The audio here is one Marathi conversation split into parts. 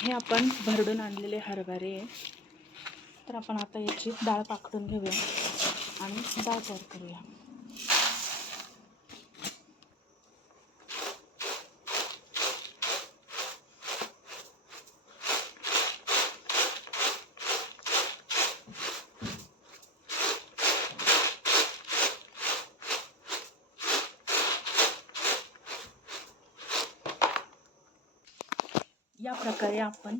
हे आपण भरडून आणलेले हरभरे आहे तर आपण आता याची डाळ पाकडून घेऊया आणि डाळ तयार करूया या प्रकारे आपण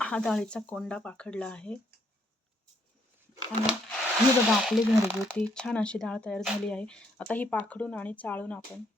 हा डाळीचा कोंडा पाखडला आहे आणि छान अशी डाळ दाल तयार झाली आहे आता ही पाखडून आणि चाळून आपण